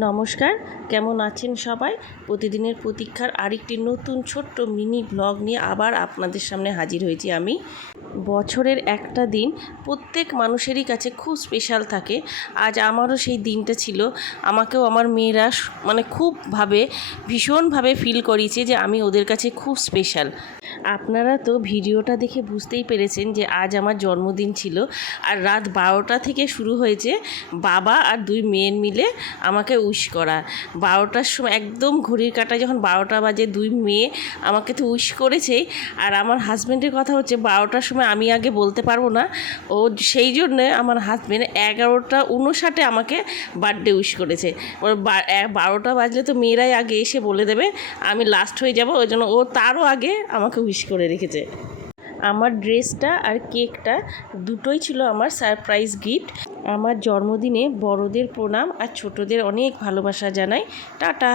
নমস্কার, কেমন আছেন সবাই? প্রতিদিনের প্রতীক্ষার আরেকটি নতুন ছোট্ট মিনি ব্লগ নিয়ে আবার আপনাদের সামনে হাজির হয়েছি আমি। বছরের একটা দিন প্রত্যেক মানুষেরই কাছে খুব স্পেশাল থাকে। আজ আমারও সেই দিনটা ছিল। আমাকেও আমার মেয়েরা ভীষণভাবে ফিল করিয়েছে যে আমি ওদের কাছে খুব স্পেশাল। আপনারা তো ভিডিওটা দেখে বুঝতেই পেরেছেন যে আজ আমার জন্মদিন ছিল। আর রাত 12টা থেকে শুরু হয়েছে বাবা আর দুই মেয়ের মিলে আমাকে উইশ করা। 12টার সময় একদম ঘড়ির কাঁটায় যখন 12টা বাজে, দুই মেয়ে আমাকে তো উইশ করেছেই। আর আমার হাজব্যান্ডের কথা হচ্ছে 12টার সময় আমি আগে বলতে পারবো না, ও সেই জন্যে আমার হাজব্যান্ড 11:59 আমাকে বার্থডে উইশ করেছে। ওর 12টা বাজলে তো মেয়েরাই আগে এসে বলে দেবে, আমি লাস্ট হয়ে যাব, ওই জন্য ও তারও আগে আমাকে উইশ করে রেখেছে। আমার ড্রেসটা আর কেকটা দুটোই ছিল আমার সারপ্রাইজ গিফট। আমার জন্মদিনে বড়দের প্রণাম আর ছোটদের অনেক ভালোবাসা জানাই। টাটা।